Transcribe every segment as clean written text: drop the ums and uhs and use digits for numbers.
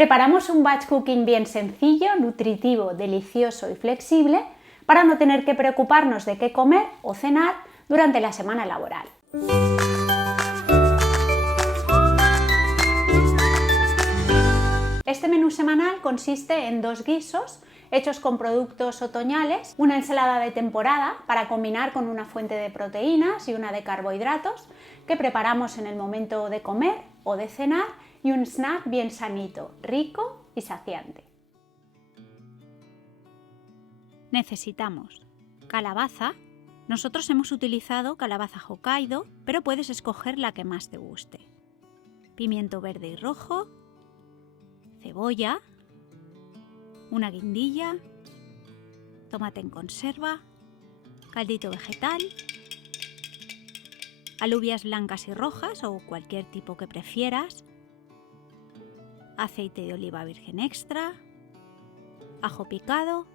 Preparamos un batch cooking bien sencillo, nutritivo, delicioso y flexible para no tener que preocuparnos de qué comer o cenar durante la semana laboral. Este menú semanal consiste en 2 guisos hechos con productos otoñales, una ensalada de temporada para combinar con una fuente de proteínas y una de carbohidratos que preparamos en el momento de comer o de cenar y un snack bien sanito, rico y saciante. Necesitamos calabaza. Nosotros hemos utilizado calabaza Hokkaido, pero puedes escoger la que más te guste. Pimiento verde y rojo, cebolla, una guindilla, tomate en conserva, caldito vegetal, alubias blancas y rojas o cualquier tipo que prefieras, aceite de oliva virgen extra, ajo picado,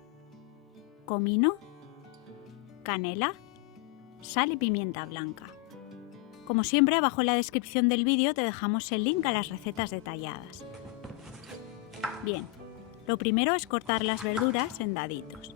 comino, canela, sal y pimienta blanca. Como siempre, abajo en la descripción del vídeo te dejamos el link a las recetas detalladas. Bien, lo primero es cortar las verduras en daditos.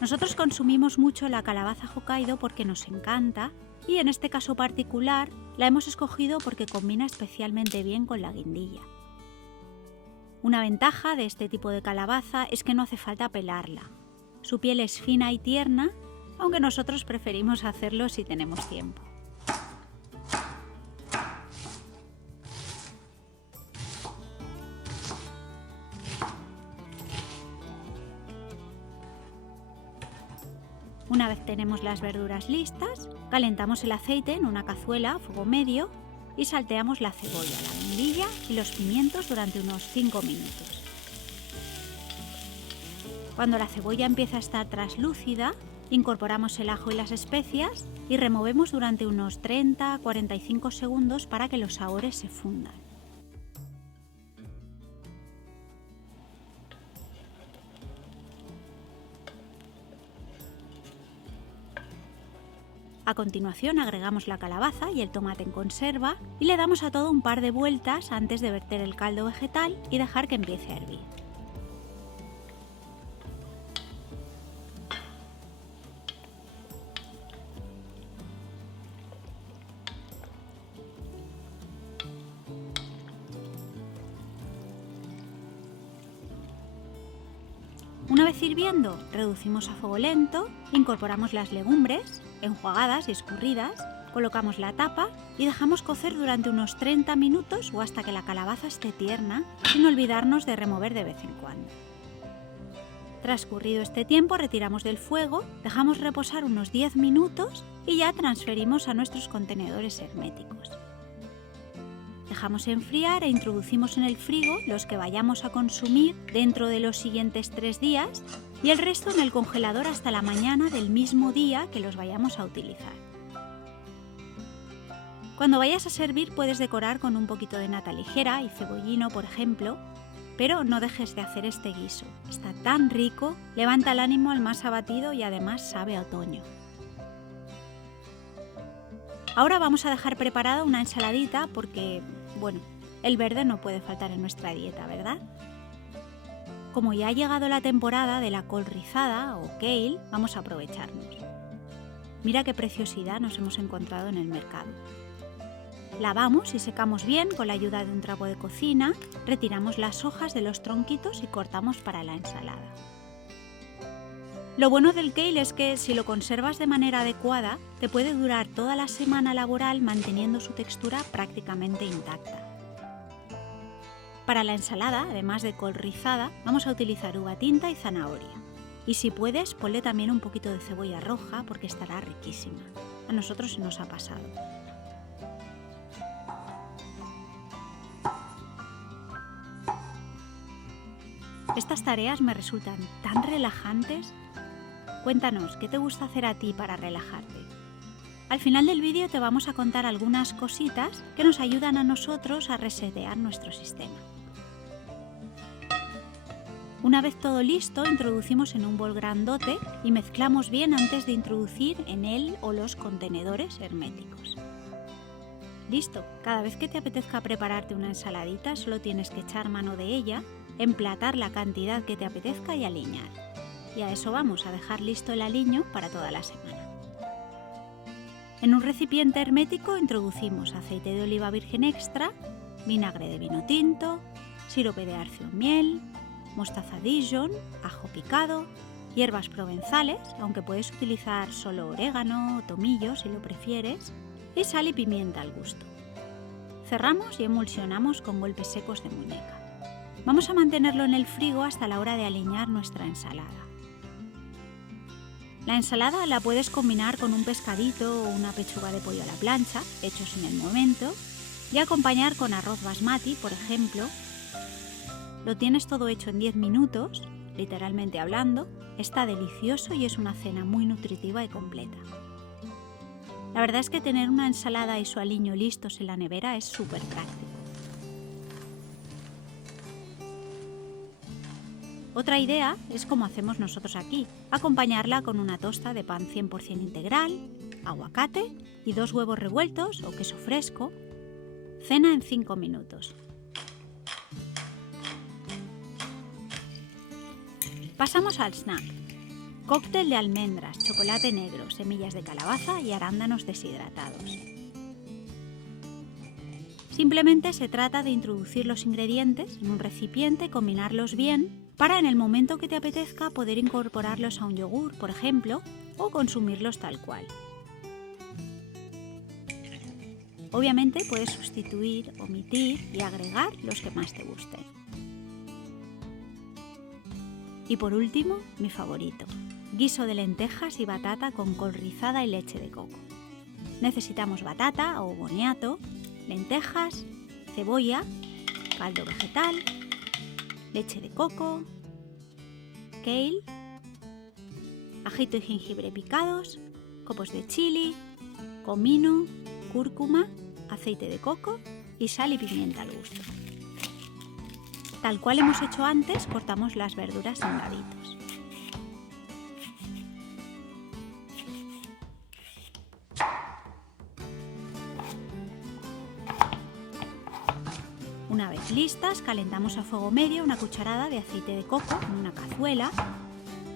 Nosotros consumimos mucho la calabaza Hokkaido porque nos encanta y en este caso particular la hemos escogido porque combina especialmente bien con la guindilla. Una ventaja de este tipo de calabaza es que no hace falta pelarla. Su piel es fina y tierna, aunque nosotros preferimos hacerlo si tenemos tiempo. Una vez tenemos las verduras listas, calentamos el aceite en una cazuela a fuego medio y salteamos la cebolla, la guindilla y los pimientos durante unos 5 minutos. Cuando la cebolla empieza a estar traslúcida, incorporamos el ajo y las especias y removemos durante unos 30-45 segundos para que los sabores se fundan. A continuación agregamos la calabaza y el tomate en conserva y le damos a todo un par de vueltas antes de verter el caldo vegetal y dejar que empiece a hervir. Una vez hirviendo, reducimos a fuego lento, incorporamos las legumbres, enjuagadas y escurridas, colocamos la tapa y dejamos cocer durante unos 30 minutos o hasta que la calabaza esté tierna, sin olvidarnos de remover de vez en cuando. Transcurrido este tiempo, retiramos del fuego, dejamos reposar unos 10 minutos y ya transferimos a nuestros contenedores herméticos. Dejamos enfriar e introducimos en el frigo los que vayamos a consumir dentro de los siguientes 3 días y el resto en el congelador hasta la mañana del mismo día que los vayamos a utilizar. Cuando vayas a servir puedes decorar con un poquito de nata ligera y cebollino, por ejemplo, pero no dejes de hacer este guiso. Está tan rico, levanta el ánimo al más abatido y además sabe a otoño. Ahora vamos a dejar preparada una ensaladita porque, bueno, el verde no puede faltar en nuestra dieta, ¿verdad? Como ya ha llegado la temporada de la col rizada o kale, vamos a aprovecharnos. Mira qué preciosidad nos hemos encontrado en el mercado. Lavamos y secamos bien con la ayuda de un trapo de cocina, retiramos las hojas de los tronquitos y cortamos para la ensalada. Lo bueno del kale es que si lo conservas de manera adecuada, te puede durar toda la semana laboral manteniendo su textura prácticamente intacta. Para la ensalada, además de col rizada, vamos a utilizar uva tinta y zanahoria. Y si puedes, ponle también un poquito de cebolla roja porque estará riquísima. A nosotros se nos ha pasado. Estas tareas me resultan tan relajantes. Cuéntanos, ¿qué te gusta hacer a ti para relajarte? Al final del vídeo te vamos a contar algunas cositas que nos ayudan a nosotros a resetear nuestro sistema. Una vez todo listo, introducimos en un bol grandote y mezclamos bien antes de introducir en él o los contenedores herméticos. Listo, cada vez que te apetezca prepararte una ensaladita, solo tienes que echar mano de ella, emplatar la cantidad que te apetezca y aliñar. Y a eso vamos, a dejar listo el aliño para toda la semana. En un recipiente hermético introducimos aceite de oliva virgen extra, vinagre de vino tinto, sirope de arce o miel, mostaza Dijon, ajo picado, hierbas provenzales, aunque puedes utilizar solo orégano o tomillo si lo prefieres, y sal y pimienta al gusto. Cerramos y emulsionamos con golpes secos de muñeca. Vamos a mantenerlo en el frigo hasta la hora de aliñar nuestra ensalada. La ensalada la puedes combinar con un pescadito o una pechuga de pollo a la plancha, hechos en el momento, y acompañar con arroz basmati, por ejemplo. Lo tienes todo hecho en 10 minutos, literalmente hablando, está delicioso y es una cena muy nutritiva y completa. La verdad es que tener una ensalada y su aliño listos en la nevera es súper práctico. Otra idea es como hacemos nosotros aquí, acompañarla con una tosta de pan 100% integral, aguacate y 2 huevos revueltos o queso fresco. Cena en 5 minutos. Pasamos al snack. Cóctel de almendras, chocolate negro, semillas de calabaza y arándanos deshidratados. Simplemente se trata de introducir los ingredientes en un recipiente y combinarlos bien para en el momento que te apetezca poder incorporarlos a un yogur, por ejemplo, o consumirlos tal cual. Obviamente puedes sustituir, omitir y agregar los que más te gusten. Y por último, mi favorito, guiso de lentejas y batata con col rizada y leche de coco. Necesitamos batata o boniato, lentejas, cebolla, caldo vegetal, leche de coco, kale, ajito y jengibre picados, copos de chili, comino, cúrcuma, aceite de coco y sal y pimienta al gusto. Tal cual hemos hecho antes, cortamos las verduras en daditos. Una vez listas, calentamos a fuego medio una cucharada de aceite de coco en una cazuela.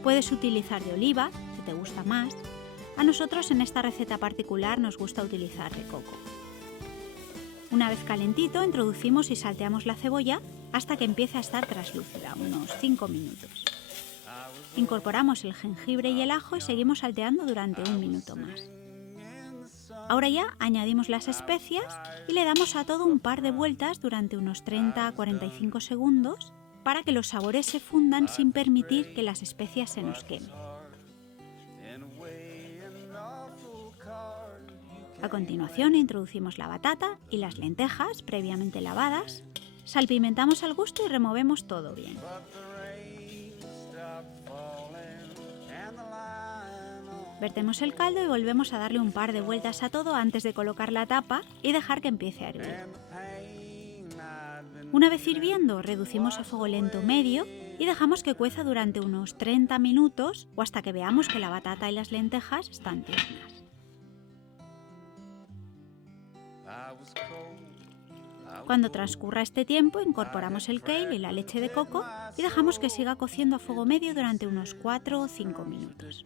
Puedes utilizar de oliva, si te gusta más. A nosotros en esta receta particular nos gusta utilizar de coco. Una vez calentito, introducimos y salteamos la cebolla hasta que empiece a estar traslúcida, unos 5 minutos. Incorporamos el jengibre y el ajo y seguimos salteando durante 1 minuto más. Ahora ya añadimos las especias y le damos a todo un par de vueltas durante unos 30-45 segundos para que los sabores se fundan sin permitir que las especias se nos quemen. A continuación introducimos la batata y las lentejas previamente lavadas, salpimentamos al gusto y removemos todo bien. Vertemos el caldo y volvemos a darle un par de vueltas a todo antes de colocar la tapa y dejar que empiece a hervir. Una vez hirviendo, reducimos a fuego lento medio y dejamos que cueza durante unos 30 minutos o hasta que veamos que la batata y las lentejas están tiernas. Cuando transcurra este tiempo, incorporamos el kale y la leche de coco y dejamos que siga cociendo a fuego medio durante unos 4 o 5 minutos.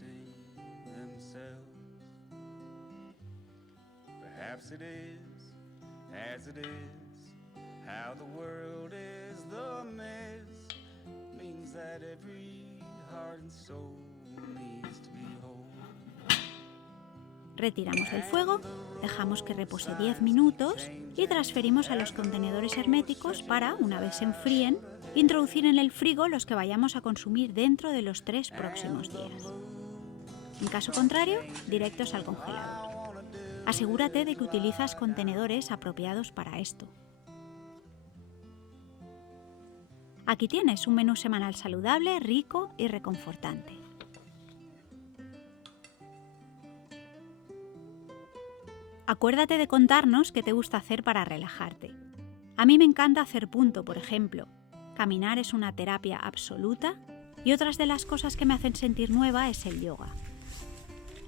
Retiramos del fuego, dejamos que repose 10 minutos y transferimos a los contenedores herméticos para, una vez se enfríen, introducir en el frigo los que vayamos a consumir dentro de los 3 próximos días. En caso contrario, directos al congelador. Asegúrate de que utilizas contenedores apropiados para esto. Aquí tienes un menú semanal saludable, rico y reconfortante. Acuérdate de contarnos qué te gusta hacer para relajarte. A mí me encanta hacer punto, por ejemplo, Caminar es una terapia absoluta y otras de las cosas que me hacen sentir nueva es el yoga.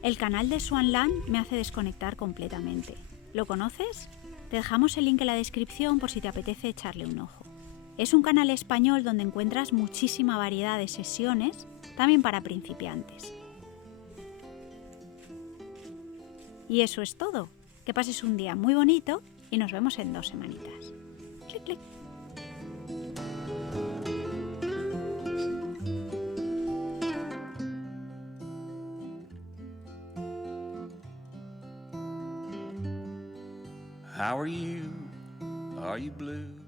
El canal de Swan Land me hace desconectar completamente. ¿Lo conoces? Te dejamos el link en la descripción por si te apetece echarle un ojo. Es un canal español donde encuentras muchísima variedad de sesiones, también para principiantes. Y eso es todo. Que pases un día muy bonito y nos vemos en 2 semanitas. Clic, clic. How are you? Are you blue?